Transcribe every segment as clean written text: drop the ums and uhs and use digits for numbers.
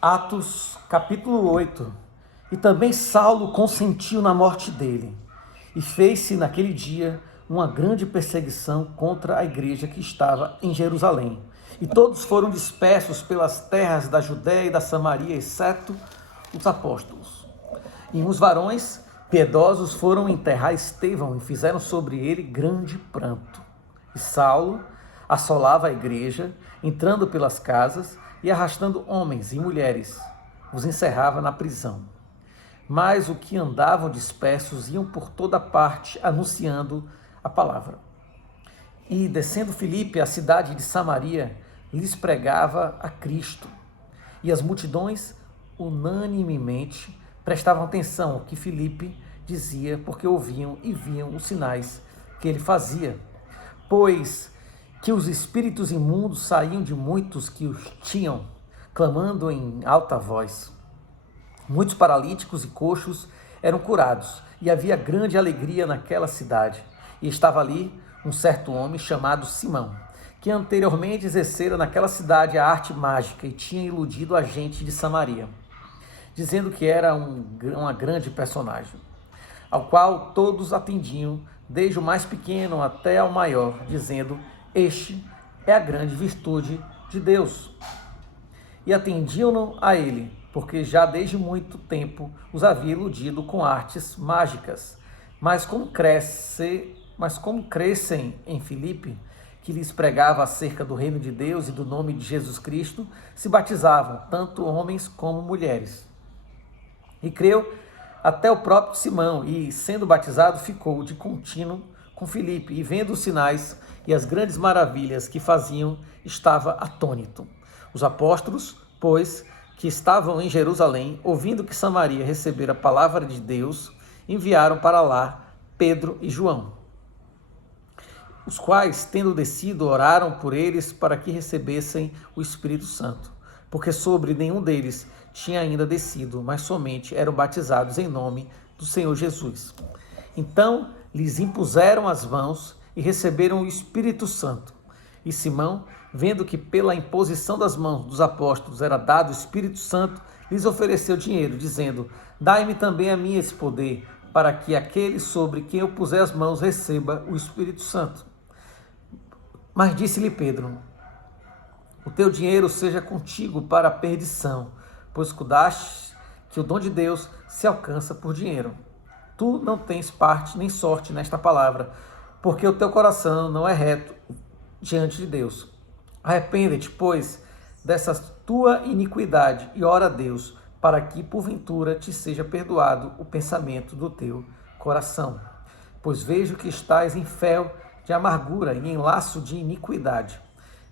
Atos capítulo 8. E também Saulo consentiu na morte dele, e fez-se naquele dia uma grande perseguição contra a igreja que estava em Jerusalém. E todos foram dispersos pelas terras da Judéia e da Samaria, exceto os apóstolos. E uns varões piedosos foram enterrar Estevão e fizeram sobre ele grande pranto. E Saulo assolava a igreja, entrando pelas casas e arrastando homens e mulheres, os encerrava na prisão. Mas os que andavam dispersos iam por toda parte anunciando a palavra. E descendo Filipe à cidade de Samaria, lhes pregava a Cristo. E as multidões unanimemente prestavam atenção ao que Filipe dizia, porque ouviam e viam os sinais que ele fazia. Pois que os espíritos imundos saíam de muitos que os tinham, clamando em alta voz. Muitos paralíticos e coxos eram curados, e havia grande alegria naquela cidade. E estava ali um certo homem chamado Simão, que anteriormente exercera naquela cidade a arte mágica e tinha iludido a gente de Samaria, dizendo que era uma grande personagem, ao qual todos atendiam, desde o mais pequeno até ao maior, dizendo: este é a grande virtude de Deus. E atendiam-no a ele, porque já desde muito tempo os havia iludido com artes mágicas. Mas como crescem em Filipe, que lhes pregava acerca do reino de Deus e do nome de Jesus Cristo, se batizavam, tanto homens como mulheres. E creu até o próprio Simão, e, sendo batizado, ficou de contínuo com Filipe, e vendo os sinais e as grandes maravilhas que faziam, estava atônito. Os apóstolos, pois, que estavam em Jerusalém, ouvindo que Samaria recebera a palavra de Deus, enviaram para lá Pedro e João, os quais, tendo descido, oraram por eles para que recebessem o Espírito Santo, porque sobre nenhum deles tinha ainda descido, mas somente eram batizados em nome do Senhor Jesus. Então lhes impuseram as mãos e receberam o Espírito Santo. E Simão, vendo que pela imposição das mãos dos apóstolos era dado o Espírito Santo, lhes ofereceu dinheiro, dizendo: dai-me também a mim esse poder, para que aquele sobre quem eu puser as mãos receba o Espírito Santo. Mas disse-lhe Pedro: o teu dinheiro seja contigo para a perdição, pois cuidaste que o dom de Deus se alcança por dinheiro. Tu não tens parte nem sorte nesta palavra, porque o teu coração não é reto diante de Deus. Arrepende-te, pois, dessa tua iniquidade e ora a Deus, para que, porventura, te seja perdoado o pensamento do teu coração. Pois vejo que estás em fel de amargura e em laço de iniquidade.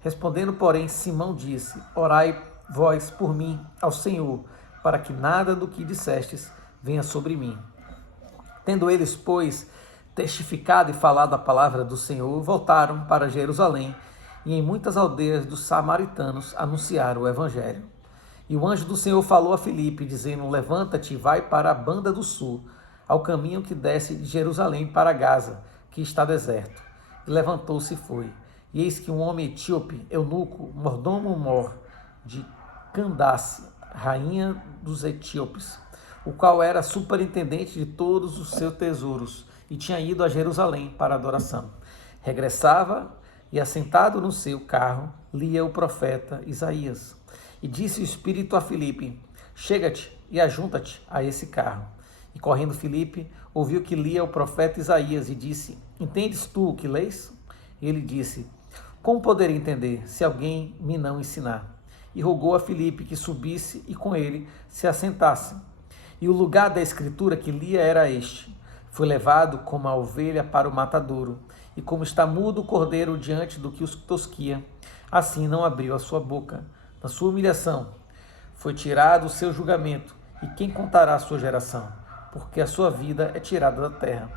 Respondendo, porém, Simão disse: orai vós por mim ao Senhor, para que nada do que dissestes venha sobre mim. Tendo eles, pois, testificado e falado a palavra do Senhor, voltaram para Jerusalém, e em muitas aldeias dos samaritanos anunciaram o evangelho. E o anjo do Senhor falou a Filipe, dizendo: levanta-te e vai para a banda do sul, ao caminho que desce de Jerusalém para Gaza, que está deserto. E levantou-se e foi. E eis que um homem etíope, eunuco, mordomo-mor de Candace, rainha dos etíopes, o qual era superintendente de todos os seus tesouros, e tinha ido a Jerusalém para adoração. Regressava e, assentado no seu carro, lia o profeta Isaías. E disse o Espírito a Filipe: chega-te e ajunta-te a esse carro. E correndo Filipe, ouviu que lia o profeta Isaías e disse: entendes tu o que lês? E ele disse: como poderia entender, se alguém me não ensinar? E rogou a Filipe que subisse e com ele se assentasse. E o lugar da escritura que lia era este: foi levado como a ovelha para o matadouro, e como está mudo o cordeiro diante do que os tosquia, assim não abriu a sua boca. Na sua humilhação foi tirado o seu julgamento, e quem contará a sua geração? Porque a sua vida é tirada da terra.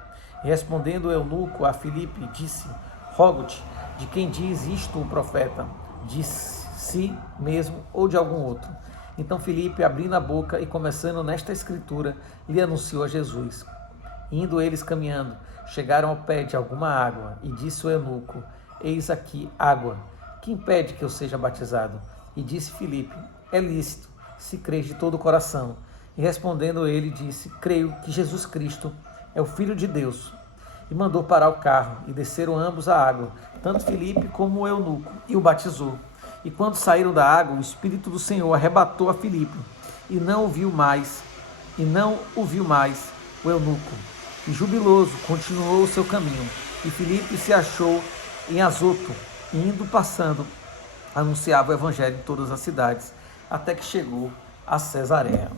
E respondendo o eunuco a Filipe, disse: rogo-te, de quem diz isto o profeta? De si mesmo ou de algum outro? Então Filipe, abrindo a boca e começando nesta escritura, lhe anunciou a Jesus. Indo eles caminhando, chegaram ao pé de alguma água, e disse o eunuco: eis aqui água, que impede que eu seja batizado? E disse Filipe: é lícito se crês de todo o coração. E respondendo ele, disse: creio que Jesus Cristo é o Filho de Deus. E mandou parar o carro, e desceram ambos à água, tanto Filipe como o eunuco, e o batizou. E quando saíram da água, o Espírito do Senhor arrebatou a Filipe, e não o viu mais o eunuco. E jubiloso continuou o seu caminho. E Filipe se achou em Azoto, e indo passando, anunciava o evangelho em todas as cidades, até que chegou a Cesareia.